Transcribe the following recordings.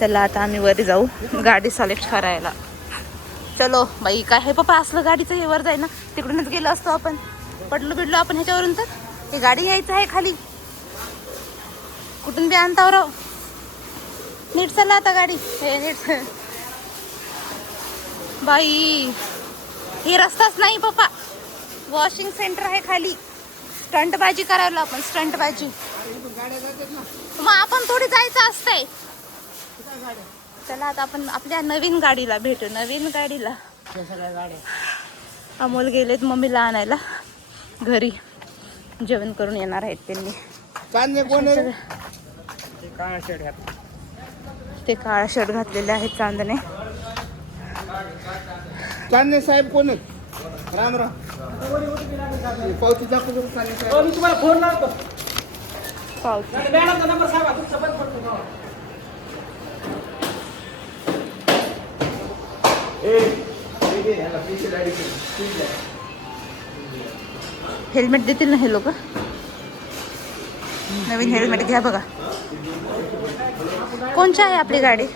चला आता आम्ही वर जाऊ गाडी सिलेक्ट करायला. चलो बाई, काय हे पप्पा असलं गाडीचं हे वर जाय ना, तिकडूनच गेलो असतो आपण, पडलो बिडलो आपण ह्याच्यावरून. तर ही गाडी यायचं आहे खाली, कुठून बी आणताव राव. नीट चला आता गाडी, हे नीट. बाई हे रस्ताच नाही पप्पा, वॉशिंग सेंटर आहे खाली. स्टंटबाजी करायला आपण, स्टंटबाजी. मग आपण थोडी जायचं असतंय. चला आता आपण आपल्या नवीन गाडीला भेटू, नवीन गाडीला. अमोल गेलेत मम्मीला आणायला घरी, जेवण करून येणार आहेत त्यांनी. ते काळा शर्ट घातलेले आहेत चांदणे. चांदणे साहेब कोण आहेत? राम राम. पावती दाखव. मी तुम्हाला फोन लावतो. पावती मॅडमचा नंबर सांगा तुमचा. पण फोन करा. हेल्मेट देतील ना हे लोक? नवीन हेल्मेट घ्या बघा. कोणची आहे आपली गाडी?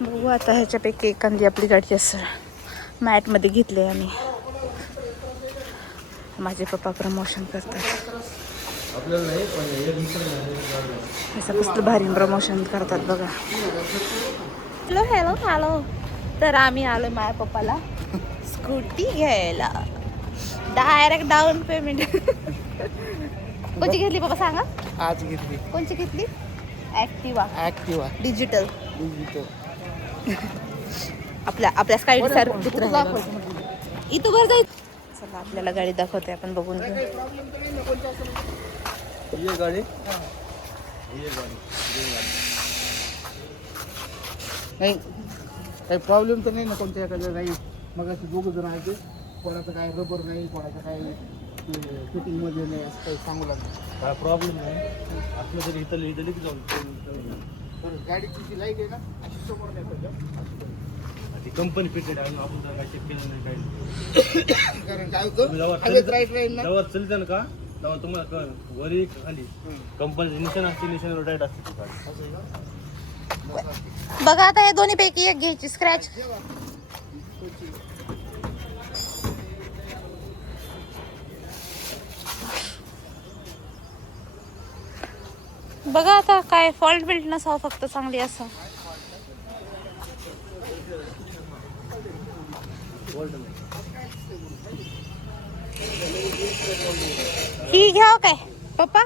बघू आता ह्याच्यापैकी एखादी आपली गाडी असं मॅटमध्ये घेतली आम्ही. माझे पप्पा प्रमोशन करतात. असं कसलं भारी प्रमोशन करतात बघा. Hello hello hello. तर आम्ही आलो माझ्या पप्पाला स्कूटी घ्यायला. Direct down payment. कोणची घेतली पप्पा सांगा? आज घेतली. कोणची घेतली? ॲक्टिवा. Activa digital. डिजिटल. आपल्या स्काय सर इथं वर जायचं. चला आपल्याला गाडी दाखवते, आपण बघून घेऊ. गाडी नाही, काही प्रॉब्लेम तर नाही ना कोणत्या एखाद्या? नाही, मग असे दोघं जण आहे ते, कोणाचं काय रबर नाही, कोणाचं काय फिटिंग मध्ये नाही, असं काही सांगू लागलं. काय प्रॉब्लेम नाही. आपलं जरी इथं लिहिलं की जाऊन गाडीची जी लाईट आहे ना अशी समोर नाही पाहिजे. ती कंपनी फिटेड आहे, आपण काय चेक केलं नाही काही. कारण काय होतं, हवेत राईट राहील ना. जेव्हा चलते ना का तेव्हा तुम्हाला वरी खाली कंपनीचे निशाण असते, निशाणावर राईट असते ती गाडी. बघा आता हे दोन्ही पैकी एक घ्यायची. स्क्रॅच बघा आता, काय फॉल्ट बिल्ट नसावं फक्त, चांगली असं. ही घ्याव काय पप्पा?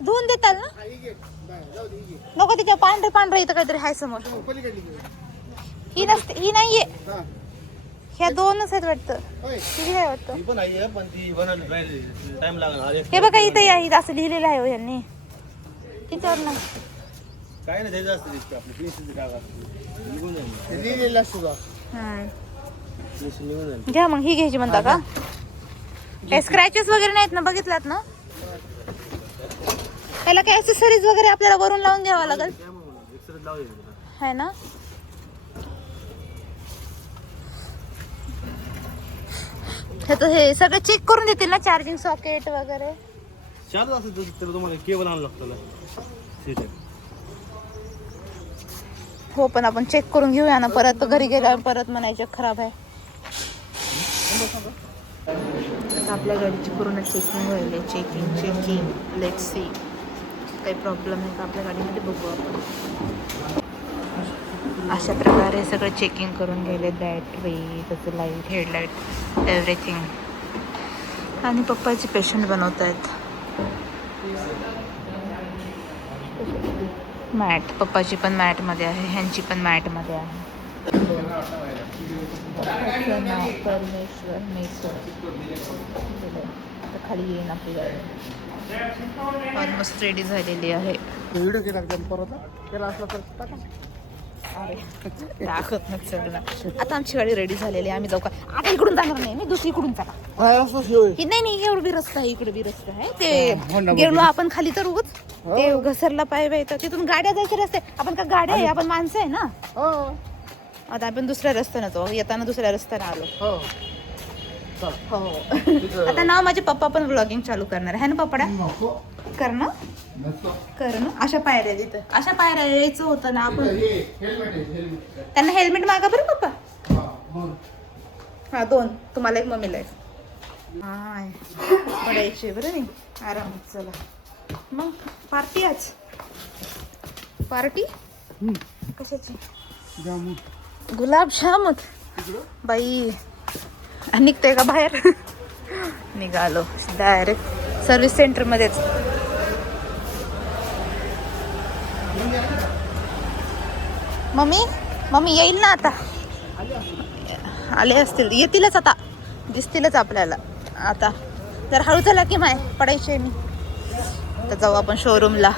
धुवून देताल ना? नको, तिथे पांढरे पांढरे इथं काहीतरी हाय समोर. ही नसते, ही नाहीये. ह्या दोनच आहेत वाटतं. ही काय वाटतं? ती पण आहे, पण ती बनवायला टाइम लागणार. हे बघा इथं आहे, असं लिहिलेलं आहे यांनी. तिच्यावर नाही काय नाही द्यायचं असतं तिथे. आपली पेन्सिलची डाग असते, निघून जाईल. लिहिलेलं सुद्धा पेन्सिल निघून जाईल. घ्या मग. ही घ्यायची म्हणता का? काही स्क्रॅचेस वगैरे नाहीत ना? बघितलात ना? त्याला काही ॲक्सेसरीज वगैरे आपल्याला वरून लावून घ्यावं लागेल, एक्सरे लावूया है ना? हे सगळं चेक करून देतील ना, चार्जिंग सॉकेट वगैरे? चालू असं त्याला तुम्हाला केबल आणावं लागतं सीट. हो, पण आपण चेक करून घेऊया ना, परत घरी गेल्यावर परत म्हणायचे खराब आहे. आपल्या गाडीची पूर्ण चेकिंग व्हायला. चेकिंग लेट्स सी काही प्रॉब्लेम आहे का आपल्या गाडीमध्ये, बघू आपण. अशा प्रकारे सगळं चेकिंग करून गेले. बॅटरी, त्याचं लाईट, हेडलाईट, एव्हरीथिंग. आणि पप्पाचे पेशंट बनवत आहेत. मॅट, पप्पाची पण मॅटमध्ये आहे, ह्यांची पण मॅटमध्ये आहे. परमेश्वर मेसर. आता खाली येईन आपली गाडी. ऑलमोस्ट रेडी झालेली आहे. व्हिडिओ केला परत केला असला तर टाका. अरे दाखवत नाही सगळं. आता आमची गाडी रेडी झालेली आहे, आम्ही जाऊ का? आता इकडून जाणार नाही मी, दुसरीकडून चला. नाही, एवढं बी रस्ता आहे, इकडे बी रस्ता आहे. ते गेलो आपण खाली तर उगच ते घसरला पाय तर तिथून गाड्या जायचे रस्ते. आपण का गाड्या आहे, आपण माणसं आहे ना. आता आपण दुसऱ्या रस्त्यानं जाऊ, येताना दुसऱ्या रस्त्यानं आलो. हो. आता नाव माझे पप्पा पण व्लॉगिंग चालू करणार आहे ना पप्पा? करणं करणं अशा पायऱ्या तिथं अशा पायऱ्या यायचं होतं ना आपण. त्यांना हेल्मेट मागा बरं पप्पा. हा 2 तुम्हाला एक मम्मीला एक. हाय पडायचे बरं नाही आराम. चला मग पार्टी आज पार्टी कशाची. गुलाबजामुन बाई निघतोय का बाहेर. निघालो डायरेक्ट सर्व्हिस सेंटर मध्येच. मम्मी मम्मी येईल ना आता. आले असतील येतीलच आता दिसतीलच आपल्याला. आता जर हळू झाला की माय पडायचे मी. तर जाऊ आपण शोरूमला.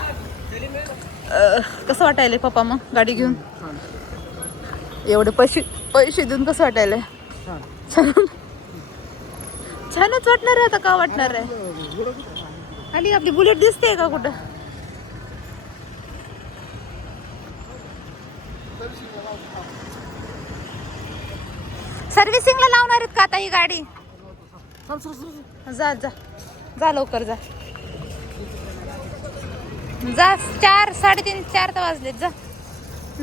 कसं वाटायला पप्पा मग गाडी घेऊन. एवढे पैसे देऊन कसं वाटायला. छानच वाटणार आहे. आता का वाटणार आहे. आली आपली बुलेट दिसते का कुठं. सर्व्हिसिंगला लावणार आहेत का आता ही गाडी. जा जा जा लवकर जा जा. 4 3:30 4 तर वाजलेत. जा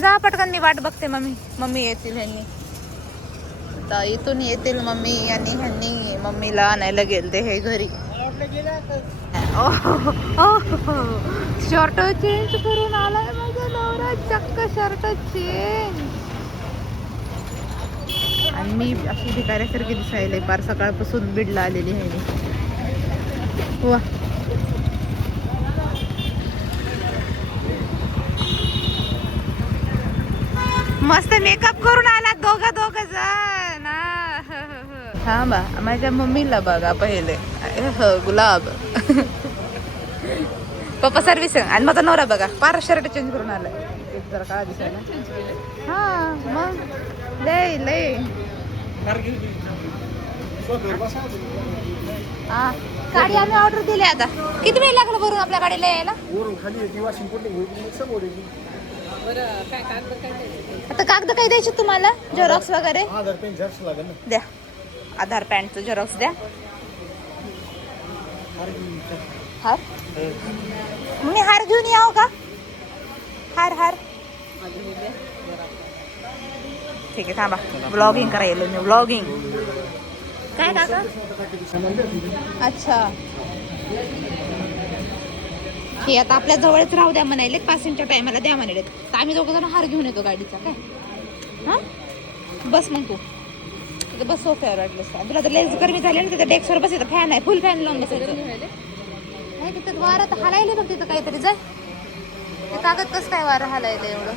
जा पटकन. मी वाट बघते. मम्मी येतील ह्यांनी. आता इथून येतील मम्मी आणि ह्यांनी मम्मीला आणायला गेलते हे घरी. शर्ट चेंज करून आलाय माझा नवरा. चक्क शर्ट चेंज. आणि मी अशी भिकाऱ्यासारखी दिसायला पार सकाळपासून बीडला आलेली आहे मी. वा मस्त मेकअप करून आला दोघ जण. हा बा माझ्या मम्मीला बघा पहिले. गुलाब पप्पा सर्व्हिस आणि माझा नवरा बघा पार शर्ट चेंज करून आलाय. जरा काळा दिसायला. हा मग लय लय. हा गाडी आम्ही ऑर्डर दिली. आता किती वेळ लागला भरून आपल्या गाडीला यायला. आता कागद काय द्यायचे तुम्हाला. झेरॉक्स वगैरे द्या. आधार पॅनचं झेरॉक्स द्या. हार मी हार घेऊन याव का. हार ठीक आहे थांबा. व्लॉगिंग करायला मी. व्लॉगिंग काय काका. अच्छा हे आता आपल्या जवळच राहू द्या म्हणाले. पासिंगच्या टायमाला द्या म्हणाले. तर आम्ही दोघं जण हार घेऊन येतो गाडीचा. काय हा बस मग तू तिथं बस. सोफ्यावर वाटलं तुला तर लेस गरमी झाली ना. तिथं डेस्कवर बसायचं. फॅन आहे फुल फॅन लावून बसायचं. नाही तिथं वारं तर हालायला बघ तिथं काहीतरी. जाय ते कागद कसं काय वारं हालायला एवढं.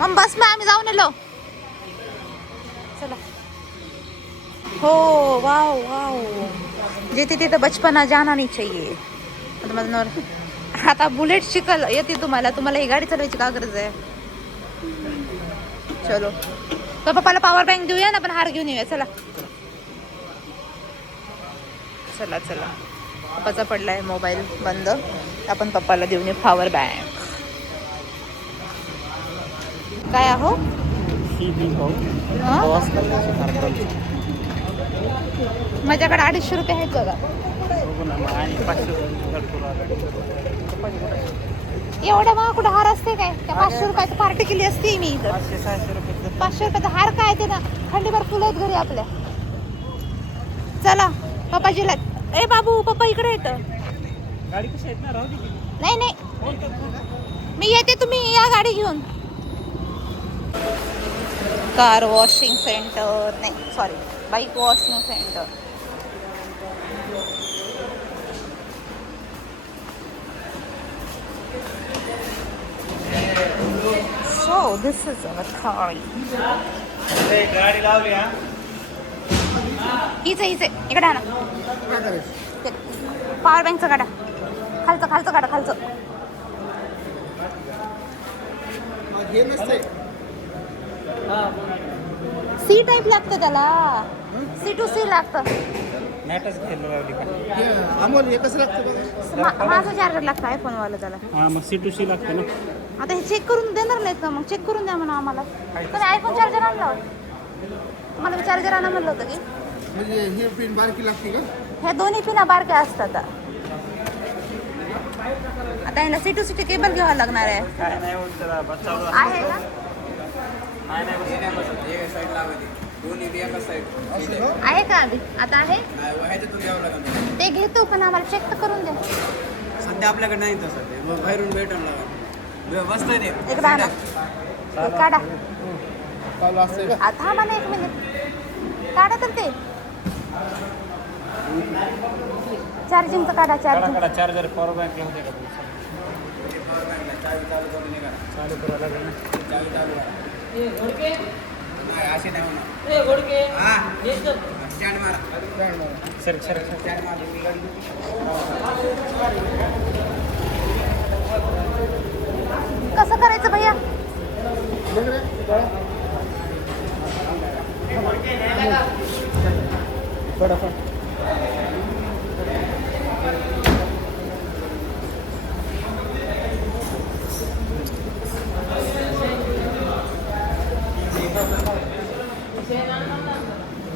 मग बस मग आम्ही जाऊन येलो. चला. हो वाव वाव जिथे तिथं बचपना जाना नाही चाहिए. आता बुलेट शिकल येते तुम्हाला ही गाडी चालवायची का गरज आहे. चलो तर पप्पाला पॉवर बँक देऊया ना. आपण हार घेऊन येऊया. चला चला चला. पप्पाचा पडलाय मोबाईल बंद. आपण पप्पाला देऊन येऊ पॉवर बँक. काय आहो माझ्याकडे 250 रुपये आहेत बघा. एवढा मग कुठं हार असते काय. त्या 500 रुपयाची पार्टी केली असती मी. 500 रुपयाचा हार काय ते ना. खंडीभर फुलं आहेत घरी आपल्या. चला पप्पाजीला. ए बाबू पप्पा इकडे येतं. नाही मी येते. तुम्ही या गाडी घेऊन. कार वॉशिंग सेंटर नाही sorry bike washing centre. So this is our car. गाडी लावली. हीच इकडे आणा. पॉवर बँकचं काढा. खालचं काढा. खालचं सी टाईप लागतं त्याला. C2C लागतं. माझं चार्जर लागतं आयफोन वाला त्याला. C2C लागतं ना. आता हे चेक करून देणार नाहीत का. मग चेक करून द्या म्हणा आम्हाला. तुम्ही आयफोन चार्जर आणला. मला चार्जर आणा म्हणलं होतं की. म्हणजे ही पिन बारकी लागते का. ह्या दोन्ही पिना बारक्या असतात. आता ह्याला सी टू सी केबल घ्यावं लागणार आहे. काय नाही होत जरा बस चालू आहे का? आहे का आधी? आता आहे ते घेतो, पण आम्हाला चेक तर करून द्या. सध्या आपल्याकडे नाही तसं ते मग बाहेरून भेटून व्यवस्था नाही. एकदा आणा. ते काढा. चालू असते का? आता हा मला 1 मिनिट काढा तर ते चार्जिंगचं काढा. चार्जिंग चार्जर पॉवर बँक होते का चालू करावं लागेल ना. असे नाही होणार. हा स्टँड मारा. सर स्टँड मारा. कसं करायचं भैया?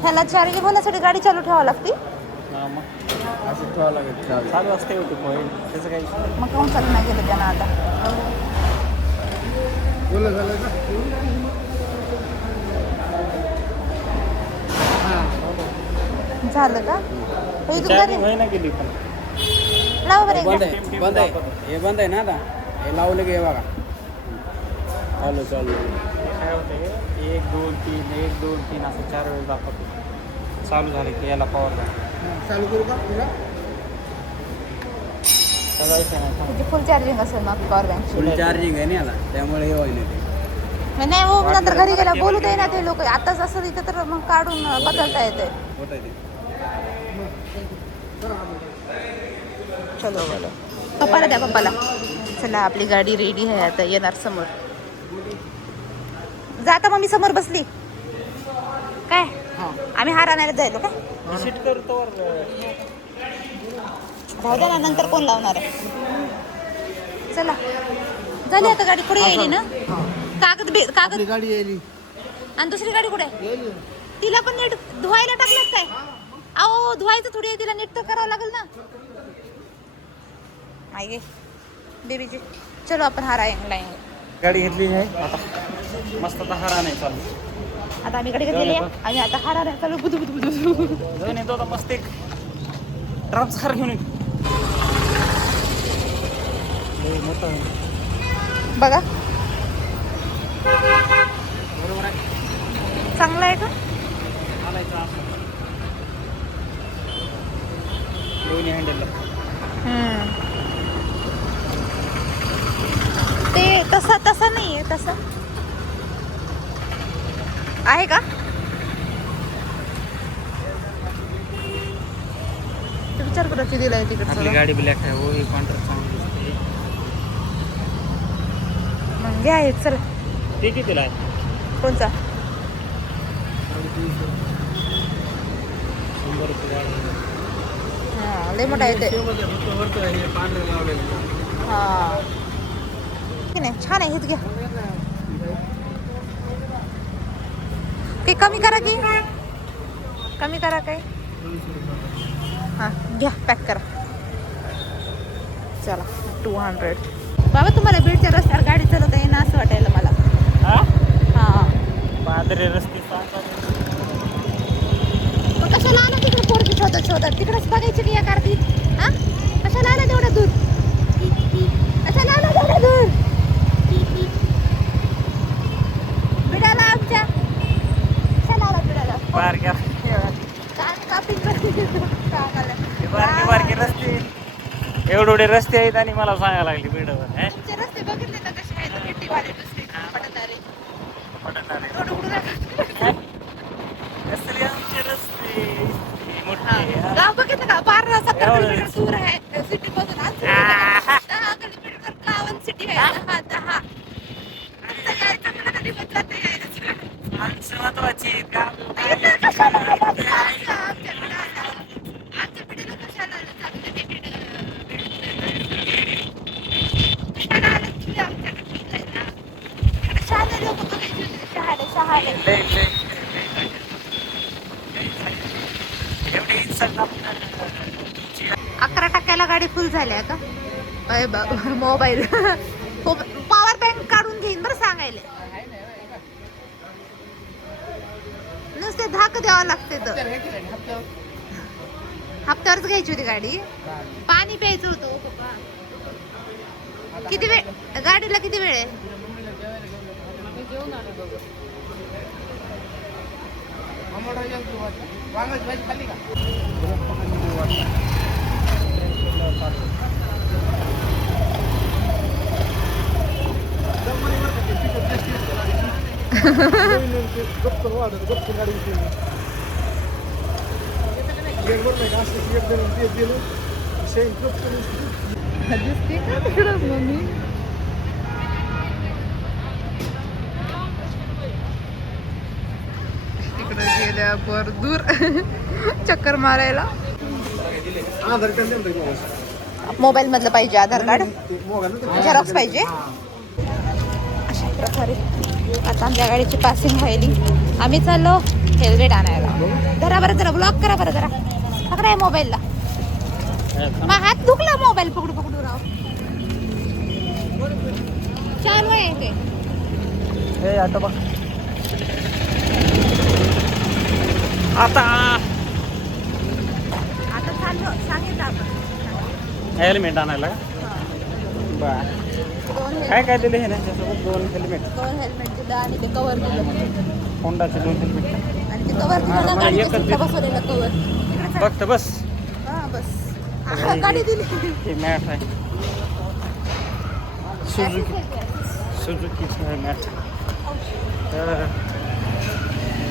ह्याला चार्जिंग होण्यासाठी गाडी चालू ठेवावी लागते. असं ठेवावं लागेल. चालू असते होते पॉईंट त्याचं काही मग कोण चालू नाही गेलं त्यानं आता? बोला झालं का? झालं का? हे इथून घरी होईना गेली पण लावा बरं बंद एकदा. आहे बंद आहे. हे बंद आहे ना आता. हे लावलं की हे बघा चालू काय होतं 1 2 3 1 2 3 असं 4 वेळेस दाखवतो. चालू झाले की याला पॉवर चालू करू का तुला? सगळं नाही त्याची फुल चार्जिंग असेल मग पॉवर बँक. फुल चार्जिंग आहे ना याला त्यामुळे हे होईना ते नाही हो, नंतर घरी गेला बोलू दे ना ते लोक. आताच असं इथं तर मग काढून बदलता येते. होत आहे ते. चलो पप्पाला द्या पप्पाला. चला आपली गाडी रेडी आहे आता येणार समोर. जाता मग मी समोर बसली काय? आम्ही हार आणायला जायलो का? विजिट करतो राहू द्या ना, नंतर कोण लावणार आहे. चला झाली आता गाडी पुढे यायली ना. कागद आपली गाडी यायली. आणि दुसरी गाडी कुठे? तिला पण नीट धुवायला टाकलं काय? अहो धुवायचं थोडी आहे, तिला नीट तर करावं लागेल ना. आहे बेबीची. चलो आपण हार आहे गाडी घेतली आहे आता मस्त आता हारा नाही चालू. आता आम्ही गाडी घेतलेली आहे. आम्ही आता हार आहे चालू. बुधू बुधू बुधू जाऊन येतो आता मस्त एक ड्रॉप्स हार घेऊन येतो. मोठा बघा बरोबर आहे. चांगला आहे का? चालायचं असं दोन्ही हँडलला. ते तसं नाही आहे. तसं आहे का? तू विचार करत दिलाय आपली तिकडचं. गाडी ब्लॅक आहे हो. ही कॉन्ट्रॅक्ट चांगली दिसते. मग घ्या एक. चल ते कितीला आहे? कोणचा? 100 रुपये गाडी. हां लय मोठा येते. हां की नाही छान आहे. हेच घ्या. काही कमी करा की. कमी करा काय? हां घ्या पॅक करा. चला 200. बाबा तुम्हाला बीडच्या रस्त्यावर गाडी चालवता येईना असं वाटायला मला. हां पादरे रस्ते मग कशाला आला तिकडे पोरगी शोधत तिकडेच बघायची की या कार्तिक. हां कशाला आला तेवढं दूर? कशाला आला तेवढं दूर? बिडाला आमच्या कशाला आला बिडाला? बारक्या बारके रस्ते एवढे रस्ते आहेत आणि मला सांगायला लागली बीडवर. तुमचे रस्ते बघितले का कसे आहेत? खिडकीवाले रस्ते पटणारे. कसले आमचे रस्ते मोठे. गाव बघितलं का? 70 किलोमीटर दूर आहे सिटी पासून. 10 किलोमीटर गावात सिटी आहे. 10 यायचं मला कधी बदलत नाही. माणसं महत्वाची आहेत का? कशाला आला आमच्या पिढीला कशाला शहाणे लोक बघायचे होते. शहाणे एवढी 11 टक्क्याला गाडी फुल झाली आहे का? मोबाईल पॉवर बँक काढून घेईन बरं सांगायला. नुसते धाक द्यावं लागते तर. हप्त्यावरच घ्यायची होती गाडी. पाणी प्यायचं होतं हो पप्पा. किती वेळ गाडीला किती वेळ आहे? वांगाची भाजी खाल्ली का? तिकडे गेल्या बर दूर चक्कर मारायला. मोबाईल मधलं पाहिजे आधार कार्ड, झेरॉक्स पाहिजे. अशा प्रकारे आता आमच्या गाडीची पासिंग व्हायली. आम्ही चाललो हेल्मेट आणायला. धरा बरं जरा ब्लॉक करा बरं जरा. पकडा मोबाईलला. मग हात दुखला मोबाईल पकडू पकडू राव. चालू आहे ते. आता बघ आता आता चाललो सांगितलं आपण. हेल्मेट आणायला बर. काय काय दिलं हे ना त्याच्यासोबत? 2 हेल्मेट, 2 हेल्मेट दिलं आणि ते कव्हर दिलं. होंडाचे 2 हेल्मेट. आणि ते कव्हर दिलं ना गाडीच्या सीटला बसवलेलं कव्हर. बघ तर बस. हा बस. गाडी दिली. हे मॅट आहे सुझुकीचं आहे मॅट.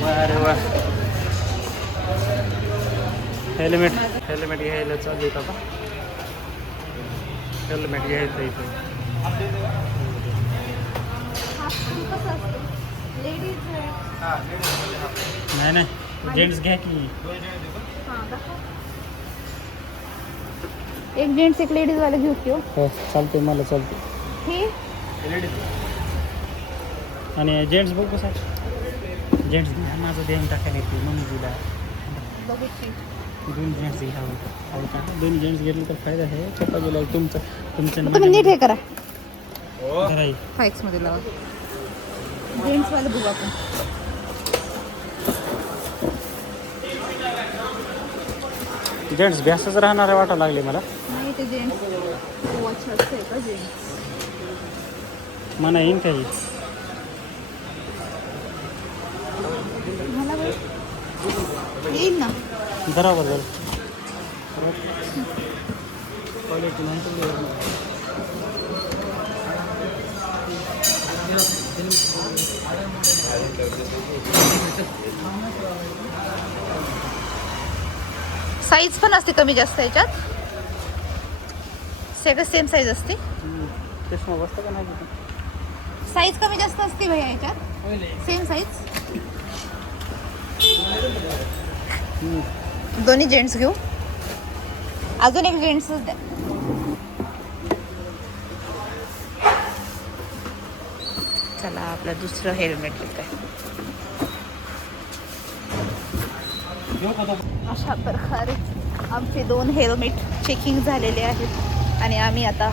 अरे वा. हेल्मेट घ्यायला चालू आता. हेल्मेट घ्यायचं इथे. नाही जेंट्स घ्या की. एक जेंट्स एक लेडीज वाले घेऊ की. हो चालते, मला चालते. हे आणि जेंट्स बघ कसं. जेंट्स माझं देऊन टाकायला येते म्हणून दिला. बघितली. 2 जेंट्स घ्यावं. 2 जेंट्स घेतले तर फायदा आहे. पप्पा गेला तुमचं तुम्ही नीट हे करा. नाही. फाईक्स मध्ये लावा. जेंट्स वाले बघू आपण. जेंट्स भ्यासच राहणारे वाटायला लागले मला. नाही ते जेंट्स वॉच असते का जेंट्स. मला येईन काही. मला येईल ना. बरोबर क्वालिटी नंतर. साईज पण असते कमी जास्त याच्यात. सगळं सेम साईज असते. चष्मा बसतं का नाही? साईज कमी जास्त असते भैया याच्यात. Same size. दोन्ही जेंट्स घेऊ. अजून एक जेंट्सच द्या. चला आपलं दुसरं हेल्मेट घेत आहे. अशा प्रकारे आमचे 2 हेल्मेट चेकिंग झालेले आहेत आणि आम्ही आता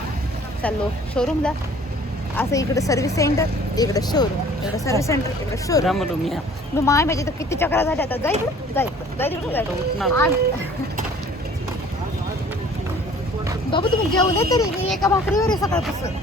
चाललो शोरूमला. असं इकडे सर्व्हिस सेंटर, इकडे शोरूम, इकडे सर्व्हिस सेंटर, इकडे शोरूम. मग माय माझी तर किती चक्रा झाल्या आता. जायचं बाबू तुम्ही जेवले तरी. मी एका भाकरीवर आहे सकाळपासून.